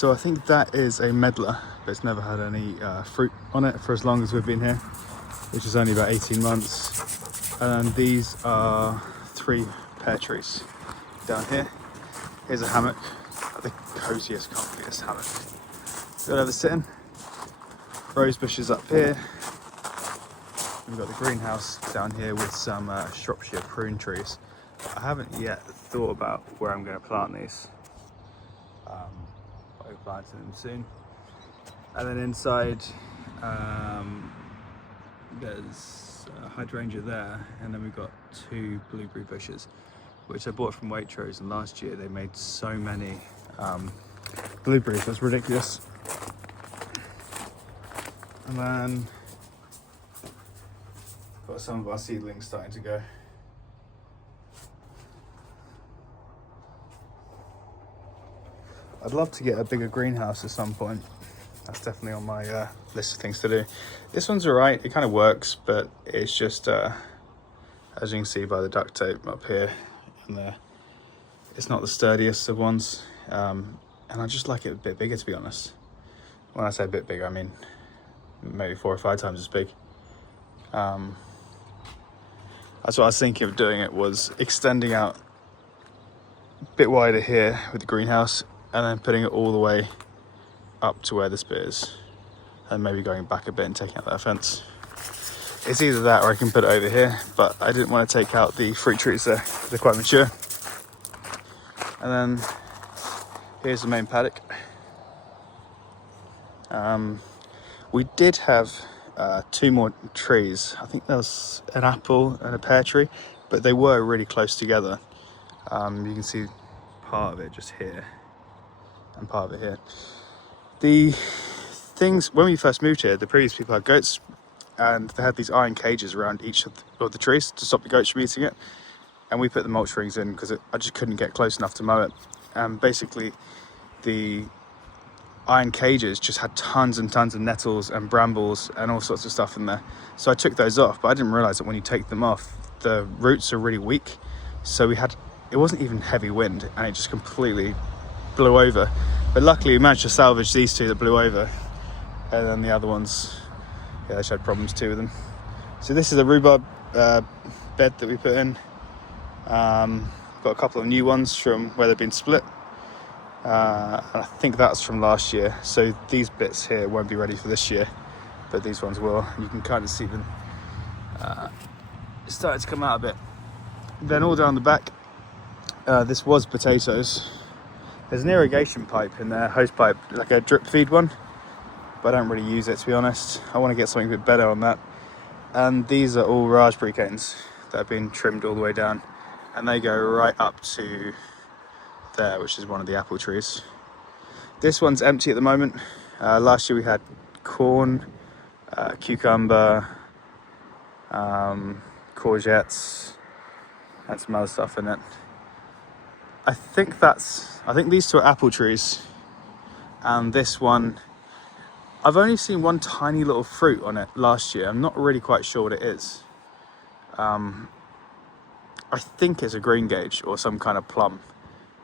So I think that is a medlar, but it's never had any fruit on it for as long as we've been here, which is only about 18 months. And these are 3 pear trees down here. Here's a hammock, the coziest, comfiest hammock you'll ever sit in. Rose bushes up here. We've got the greenhouse down here with some Shropshire prune trees. I haven't yet thought about where I'm going to plant these. I'll be planting them soon. And then inside there's a hydrangea there, and then we've got 2 blueberry bushes, which I bought from Waitrose, and last year they made so many blueberries, that's ridiculous. And then got some of our seedlings starting to go. I'd love to get a bigger greenhouse at some point. That's definitely on my list of things to do. This one's alright, it kind of works, but it's just, as you can see by the duct tape up here and there, it's not the sturdiest of ones. And I just like it a bit bigger, to be honest. When I say a bit bigger, I mean maybe 4 or 5 times as big. That's what I was thinking of doing. It was extending out a bit wider here with the greenhouse, and then putting it all the way up to where this bit is, and maybe going back a bit and taking out that fence. It's either that or I can put it over here, but I didn't want to take out the fruit trees there. They're quite mature. And then here's the main paddock. We did have 2 more trees. I think there was an apple and a pear tree, but they were really close together. You can see part of it just here and part of it here. The things, when we first moved here, the previous people had goats, and they had these iron cages around each of the trees to stop the goats from eating it. And we put the mulch rings in because I just couldn't get close enough to mow it. And basically the iron cages just had tons and tons of nettles and brambles and all sorts of stuff in there. So I took those off, but I didn't realize that when you take them off, the roots are really weak. So it wasn't even heavy wind, and it just completely blew over. But luckily we managed to salvage these 2 that blew over, and then the other ones, yeah, they just had problems too with them. So this is a rhubarb bed that we put in. Got a couple of new ones from where they've been split. And I think that's from last year, so these bits here won't be ready for this year, but these ones will. You can kind of see them starting to come out a bit. Then all down the back, this was potatoes. There's an irrigation pipe in there, hose pipe, like a drip feed one, but I don't really use it, to be honest. I want to get something a bit better on that. And these are all raspberry canes that have been trimmed all the way down, and they go right up to there, which is one of the apple trees. This one's empty at the moment. Last year we had corn, cucumber, courgettes, and some other stuff in it. I think these 2 are apple trees, and this one, I've only seen one tiny little fruit on it last year. I'm not really quite sure what it is. I think it's a green gage or some kind of plum.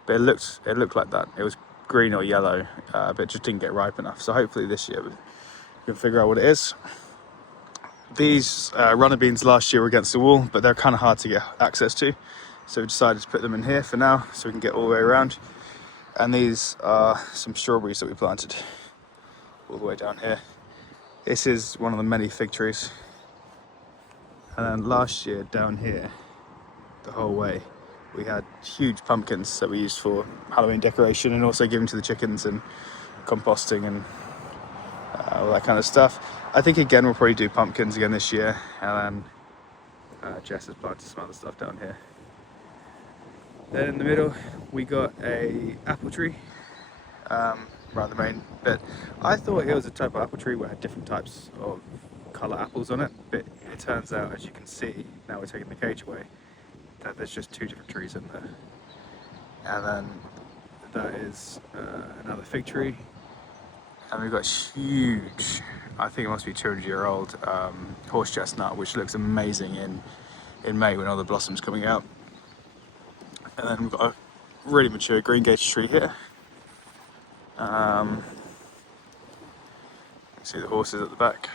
But it looked like that. It was green or yellow, but it just didn't get ripe enough. So hopefully this year we can figure out what it is. These runner beans last year were against the wall, but they're kind of hard to get access to. So we decided to put them in here for now, so we can get all the way around. And these are some strawberries that we planted all the way down here. This is one of the many fig trees. And then last year down here, the whole way, we had huge pumpkins that we used for Halloween decoration, and also giving to the chickens and composting and all that kind of stuff. I think again we'll probably do pumpkins again this year, and then Jess has planted some other stuff down here. Then in the middle we got a apple tree around the main bit. I thought it was a type of apple tree where it had different types of colour apples on it, but it turns out, as you can see, now we're taking the cage away, that there's just 2 different trees in there. And then that is another fig tree, and we've got huge, I think it must be 200-year-old horse chestnut, which looks amazing in May when all the blossoms coming out. And then we've got a really mature green gage tree here, See the horses at the back.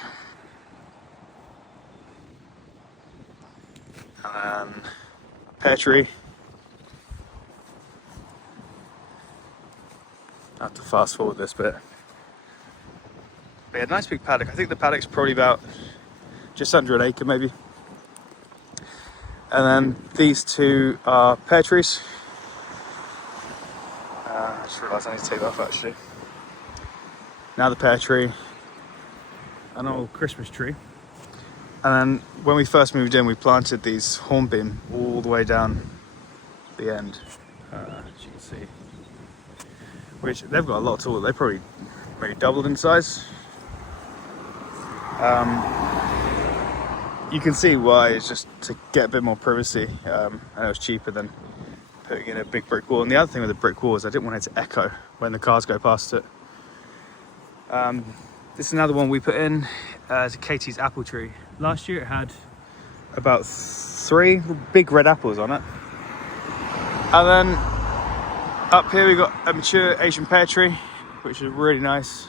And then pear tree. I have to fast forward this bit. But yeah, nice big paddock. I think the paddock's probably about just under an acre maybe. And then these two are pear trees. I just realised I need to take that off actually. Now the pear tree, an old Christmas tree. And then when we first moved in, we planted these hornbeam all the way down the end, as you can see. Which they've got a lot taller. They probably maybe doubled in size. You can see why. It's just to get a bit more privacy, and it was cheaper than putting in a big brick wall. And the other thing with the brick wall is I didn't want it to echo when the cars go past it. This is another one we put in. It's Katie's apple tree. Last year it had about 3 big red apples on it. And then up here we got a mature Asian pear tree, which is really nice.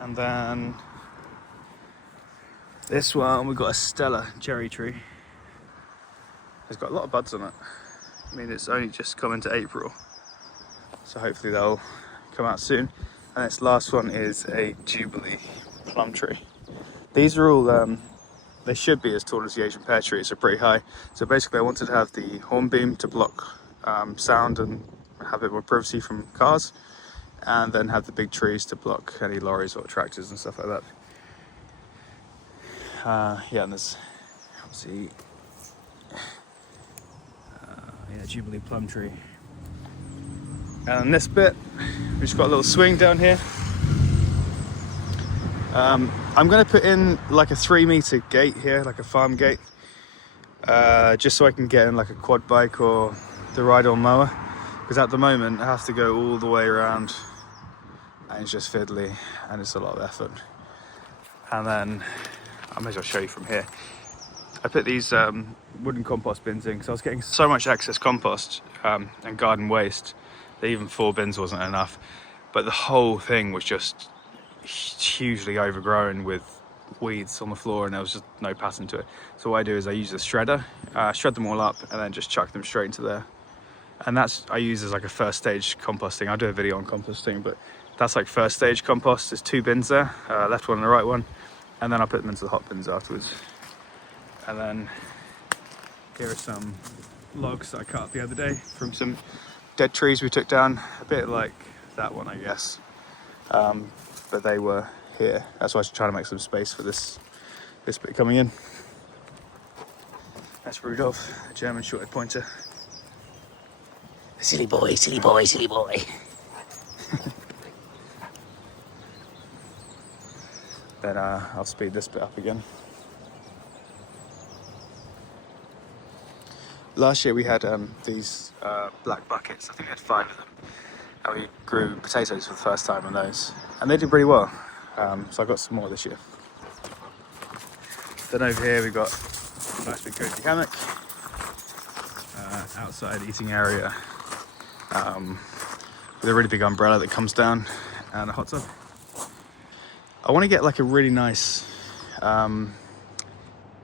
And then this one we got a Stella cherry tree. It's got a lot of buds on it. I mean, it's only just come into April, so hopefully they'll come out soon. And this last one is a Jubilee plum tree. These are all, they should be as tall as the Asian pear tree, so pretty high. So basically I wanted to have the hornbeam to block sound and have a bit more privacy from cars, and then have the big trees to block any lorries or tractors and stuff like that. Yeah, and there's obviously Jubilee plum tree. And this bit, we've just got a little swing down here. I'm going to put in like a 3-meter gate here, like a farm gate, just so I can get in like a quad bike or the ride-on mower, because at the moment I have to go all the way around and it's just fiddly and it's a lot of effort. And then I may as well show you from here. I put these wooden compost bins in because I was getting so much excess compost and garden waste that even 4 bins wasn't enough. But the whole thing was just hugely overgrown with weeds on the floor, and there was just no passing to it. So what I do is I use a shredder, shred them all up, and then just chuck them straight into there. And that's I use as like a first stage composting. I'll do a video on composting, but that's like first stage compost. There's 2 bins there, left one and the right one, and then I'll put them into the hot bins afterwards. And then here are some logs that I cut up the other day from some dead trees we took down, a bit like that one I guess, but they were here. That's why I was trying to make some space for this bit coming in. That's Rudolph, a German short-haired pointer. Silly boy, silly boy, silly boy. Then I'll speed this bit up again. Last year we had these black buckets. I think we had 5 of them, and we grew potatoes for the first time on those, and they did pretty well. So I got some more this year. Then over here we got a nice big cozy hammock, outside eating area, with a really big umbrella that comes down, and a hot tub. I want to get like a really nice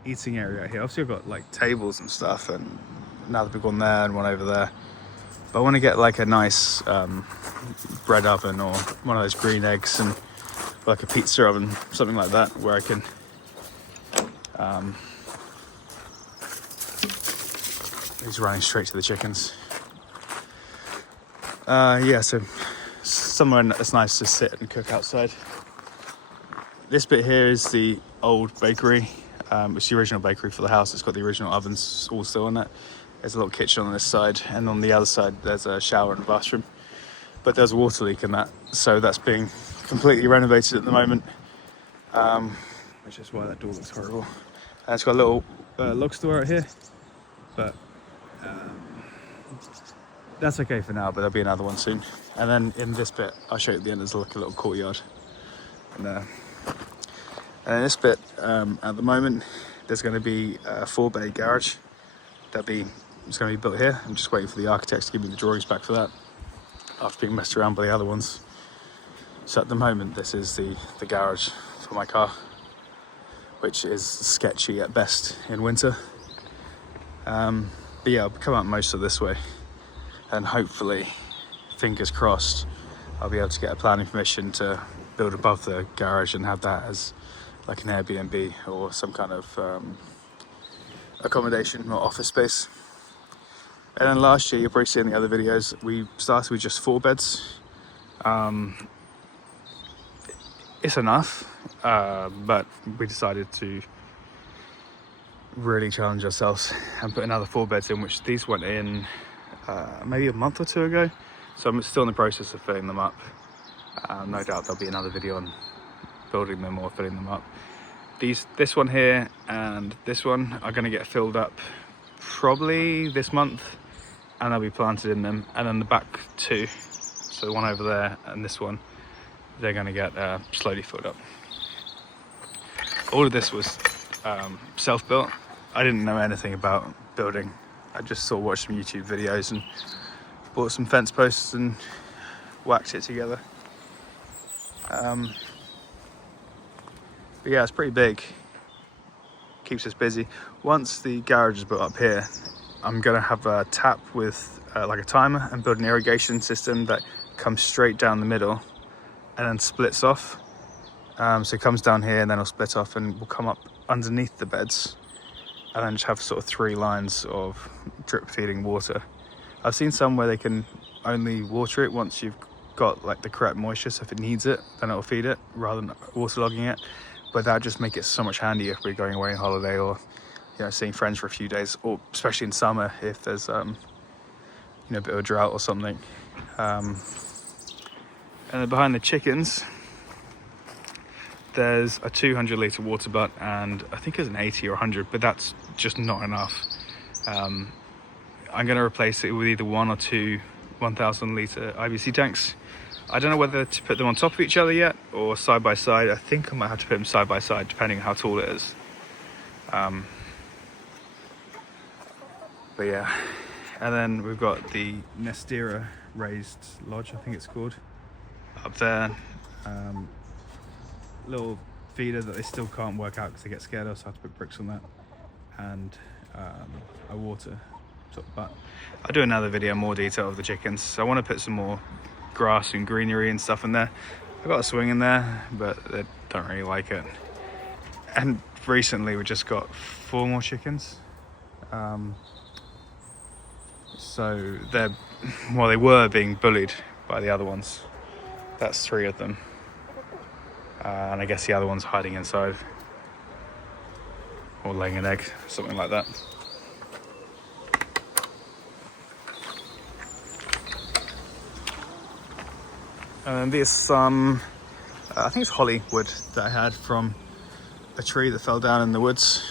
eating area here. Obviously I've got like tables and stuff, and another big one there and one over there. But I want to get like a nice bread oven or one of those green eggs, and like a pizza oven, something like that, where I can he's running straight to the chickens. Yeah, so somewhere that's nice to sit and cook outside. This bit here is the old bakery. It's the original bakery for the house. It's got the original ovens all still in it. There's a little kitchen on this side, and on the other side there's a shower and a bathroom. But there's a water leak in that, so that's being completely renovated at the moment, which is why that door looks horrible. And it's got a little log store out here, but that's okay for now, but there'll be another one soon. And then in this bit, I'll show you at the end, there's like a little courtyard. And in this bit, at the moment, there's going to be a 4-bay garage. There'll be is going to be built here. I'm just waiting for the architects to give me the drawings back for that after being messed around by the other ones. So at the moment, this is the garage for my car, which is sketchy at best in winter. But yeah, I'll come out most of this way, and hopefully, fingers crossed, I'll be able to get a planning permission to build above the garage and have that as like an Airbnb or some kind of accommodation or office space. And then last year, you'll probably see in the other videos, we started with just 4 beds. It's enough, but we decided to really challenge ourselves and put another 4 beds in, which these went in maybe a month or 2 ago. So I'm still in the process of filling them up. No doubt there'll be another video on building them or filling them up. This one here and this one are going to get filled up probably this month, and they'll be planted in them. And then the back 2, so the one over there and this one, they're going to get slowly filled up. All of this was self-built. I didn't know anything about building. I just watched some YouTube videos and bought some fence posts and whacked it together. But yeah, it's pretty big. Keeps us busy. Once the garage is built up here, I'm going to have a tap with like a timer and build an irrigation system that comes straight down the middle and then splits off. So it comes down here and then it'll split off and will come up underneath the beds, and then just have sort of 3 lines of drip feeding water. I've seen some where they can only water it once you've got like the correct moisture, so if it needs it, then it'll feed it rather than waterlogging it. But that just make it so much handier if we're going away on holiday or, you know, seeing friends for a few days, or especially in summer if there's you know, a bit of a drought or something. And then behind the chickens, there's a 200 litre water butt, and I think there's an 80 or 100, but that's just not enough. I'm going to replace it with either 1 or 2 1,000 litre IBC tanks. I don't know whether to put them on top of each other yet or side by side. I think I might have to put them side by side depending on how tall it is. But yeah, and then we've got the Nestera raised lodge, I think it's called, up there. Little feeder that they still can't work out because they get scared of, so I have to put bricks on that, and a water top. But I'll do another video, more detail of the chickens. So I want to put some more grass and greenery and stuff in there. I've got a swing in there, but they don't really like it. And recently we just got 4 more chickens. So they were being bullied by the other ones. That's 3 of them. And I guess the other one's hiding inside or laying an egg, something like that. And then there's some, I think it's holly wood that I had from a tree that fell down in the woods.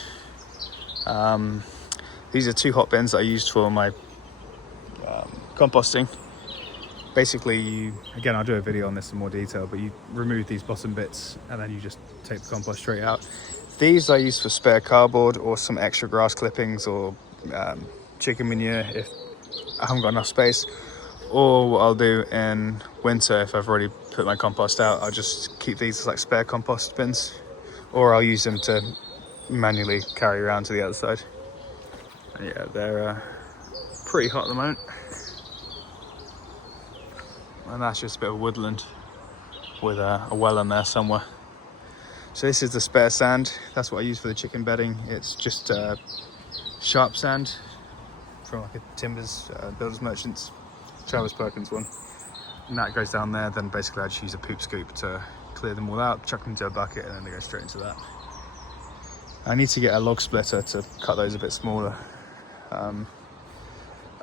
These are 2 hot bins that I used for my composting. Basically, again, I'll do a video on this in more detail, but you remove these bottom bits and then you just take the compost straight out. These I use for spare cardboard or some extra grass clippings or chicken manure if I haven't got enough space. Or what I'll do in winter, if I've already put my compost out, I'll just keep these as like spare compost bins, or I'll use them to manually carry around to the other side. And yeah, they're pretty hot at the moment. And that's just a bit of woodland with a well in there somewhere. So this is the spare sand. That's what I use for the chicken bedding. It's just sharp sand from like a Timbers Builders Merchants, Travis Perkins one. And that goes down there. Then basically I just use a poop scoop to clear them all out, chuck them into a bucket, and then they go straight into that. I need to get a log splitter to cut those a bit smaller. Oh,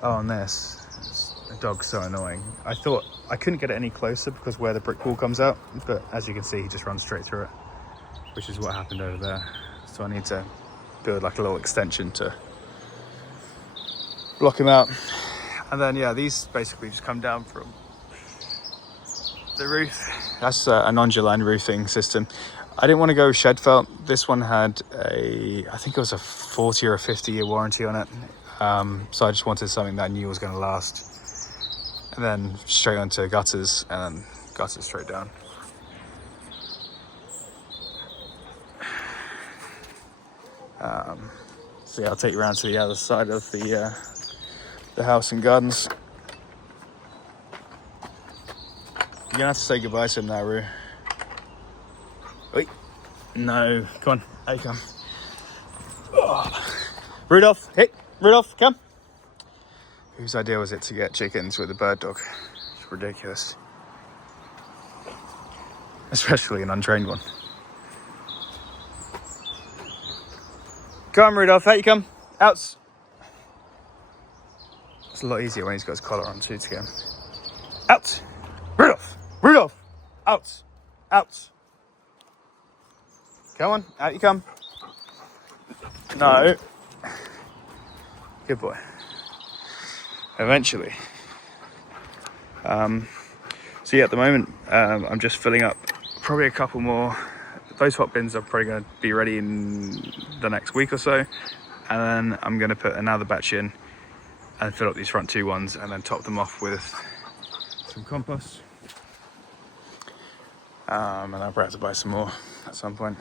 and this. The dog's so annoying. I thought I couldn't get it any closer because where the brick wall comes out, but as you can see, he just runs straight through it, which is what happened over there. So I need to build like a little extension to block him out. And then yeah, these basically just come down from the roof. That's a non-Juline roofing system. I didn't want to go shed felt. This one had I think it was a 40 or a 50 year warranty on it. So I just wanted something that I knew was going to last. And then straight onto gutters, and then gutters straight down. So yeah, I'll take you around to the other side of the house and gardens. You're gonna have to say goodbye to him now, Roo. Wait, no, come on, out you come. Oh. Rudolph, hey, Rudolph, come. Whose idea was it to get chickens with a bird dog? It's ridiculous. Especially an untrained one. Come on, Rudolph, out you come. Out. It's a lot easier when he's got his collar on too to get him. Out. Rudolph, Rudolph, out, out. Come on, out you come. No. Good boy. Eventually. So yeah, at the moment, I'm just filling up probably a couple more. Those hot bins are probably going to be ready in the next week or so. And then I'm going to put another batch in and fill up these front two ones and then top them off with some compost. And I'll probably have to buy some more at some point.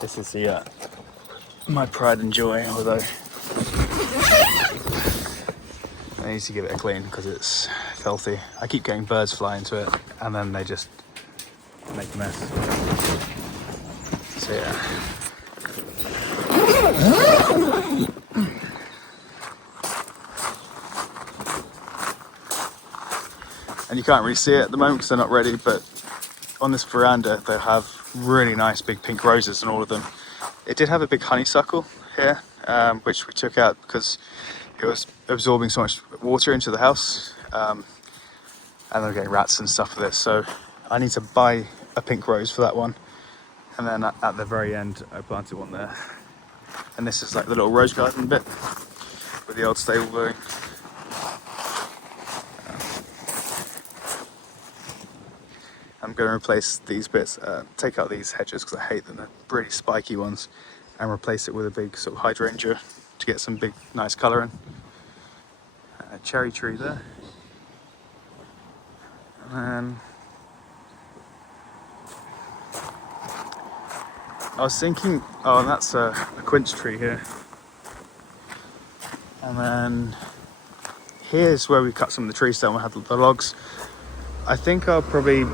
This is my pride and joy, although I need to give it a clean because it's filthy. I keep getting birds fly into it and then they just make a mess. So yeah. And you can't really see it at the moment because they're not ready, but on this veranda they have really nice big pink roses on all of them. It did have a big honeysuckle here, which we took out because it was absorbing so much water into the house, and they're getting rats and stuff for this. So I need to buy a pink rose for that one, and then at the very end I planted one there. And this is like the little rose garden bit with the old stable building. I'm going to replace these bits, take out these hedges because I hate them, they're really spiky ones, and replace it with a big sort of hydrangea to get some big nice colour in. A cherry tree there. And then I was thinking, oh, and that's a quince tree here. And then here's where we cut some of the trees down. We had the logs. I think I'll probably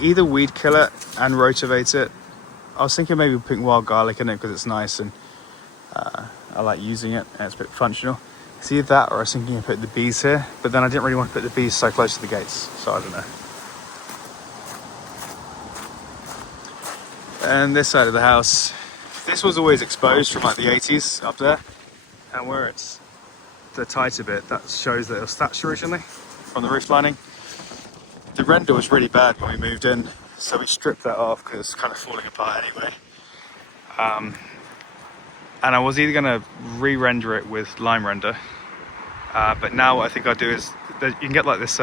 either weed kill it and rotivate it. I was thinking maybe putting wild garlic in it because it's nice and I like using it and it's a bit functional. It's either that or I was thinking of putting the bees here, but then I didn't really want to put the bees so close to the gates, so I don't know. And this side of the house, this was always exposed from like the 80s up there, and where it's the tighter bit, that shows that it was thatched originally from the roof lining. The render was really bad when we moved in, so we stripped that off because it's kind of falling apart anyway. And I was either going to re-render it with lime render, but now what I think I'll do is you can get like this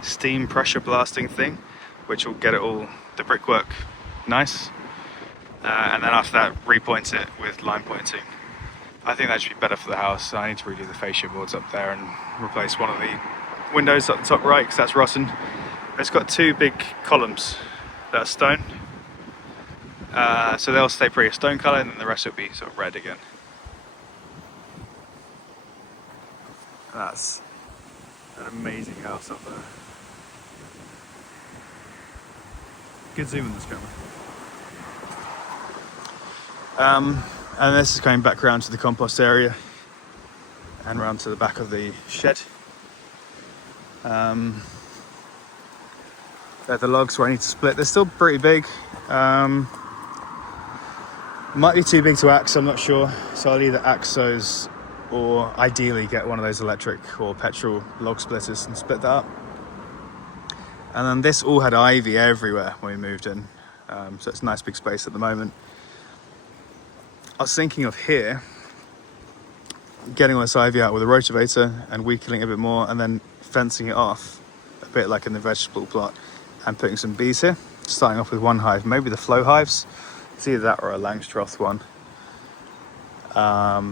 steam pressure blasting thing, which will get it all, the brickwork, nice. And then after that, repoint it with lime pointing. I think that should be better for the house. I need to redo the fascia boards up there and replace one of the windows at the top right because that's rotten. It's got two big columns that are stone, so they'll stay pretty stone colour, and then the rest will be sort of red again. And that's an amazing house up there. Good zoom in this camera. And this is going back around to the compost area and around to the back of the shed. They're the logs where I need to split. They're still pretty big. Might be too big to axe, I'm not sure. So I'll either axe those or ideally get one of those electric or petrol log splitters and split that up. And then this all had ivy everywhere when we moved in. So it's a nice big space at the moment. I was thinking of here, getting all this ivy out with a rotavator and weed killing it a bit more and then fencing it off a bit like in the vegetable plot and putting some bees here starting off with one hive, maybe the flow hives. It's either that or a Langstroth one.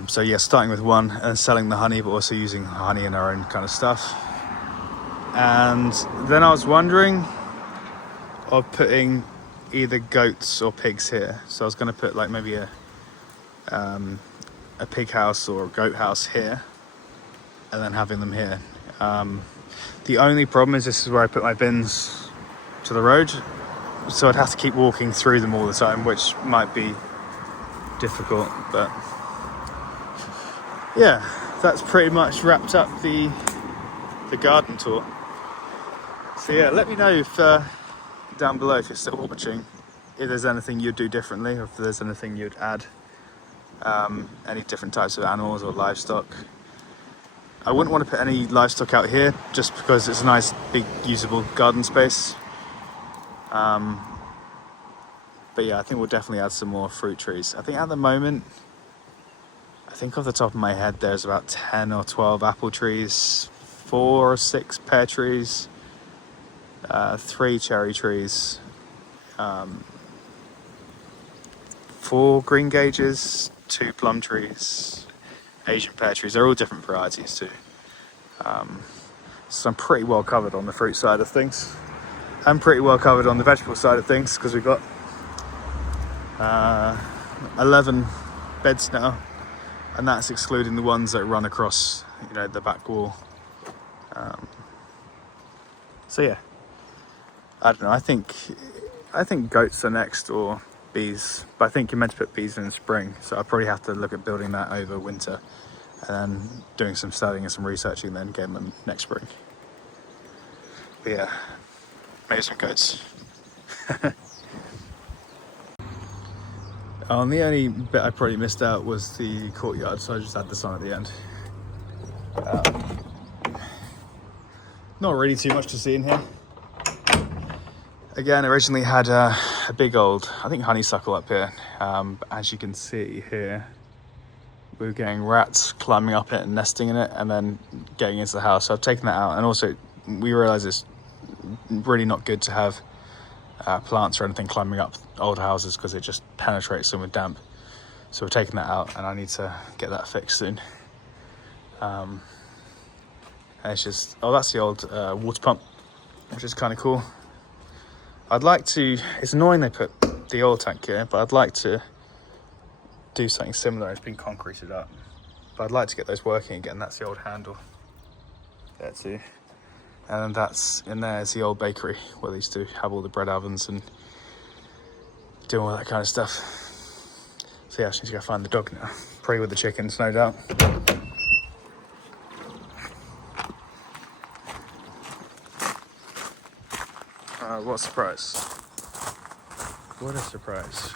So yeah, starting with one and selling the honey, but also using honey in our own kind of stuff. And then I was wondering of putting either goats or pigs here. So I was going to put like maybe a pig house or a goat house here, and then having them here. The only problem is this is where I put my bins to the road, so I'd have to keep walking through them all the time, which might be difficult. But yeah, that's pretty much wrapped up the garden tour. So yeah, let me know if down below if you're still watching, if there's anything you'd do differently, or if there's anything you'd add, any different types of animals or livestock. I wouldn't want to put any livestock out here just because it's a nice big usable garden space. But yeah, I think we'll definitely add some more fruit trees. I think at the moment, I think off the top of my head, there's about 10 or 12 apple trees, 4 or 6 pear trees, 3 cherry trees, 4 green gages, 2 plum trees, Asian pear trees. They're all different varieties too. So I'm pretty well covered on the fruit side of things. I'm pretty well covered on the vegetable side of things because we've got 11 beds now, and that's excluding the ones that run across, the back wall. So yeah, I don't know. I think goats are next, or bees. But I think you're meant to put bees in the spring, so I'll probably have to look at building that over winter, and then doing some studying and some researching, then getting them next spring. But yeah, maybe some goats. And the only bit I probably missed out was the courtyard, so I just had this on at the end. Not really too much to see in here. Again, originally had a big old, I think, honeysuckle up here. But as you can see here, we were getting rats climbing up it and nesting in it, and then getting into the house. So I've taken that out, and also we realised it's really not good to have plants or anything climbing up old houses because it just penetrates them with damp. So we've taken that out, and I need to get that fixed soon. And it's just, that's the old water pump, which is kind of cool. I'd like to, it's annoying they put the oil tank here, but I'd like to do something similar. It's been concreted up, but I'd like to get those working again. That's the old handle there too. And then that's in there is the old bakery where they used to have all the bread ovens and do all that kind of stuff. So yeah, I just need to go find the dog now. Probably with the chickens, no doubt. What a surprise. What a surprise.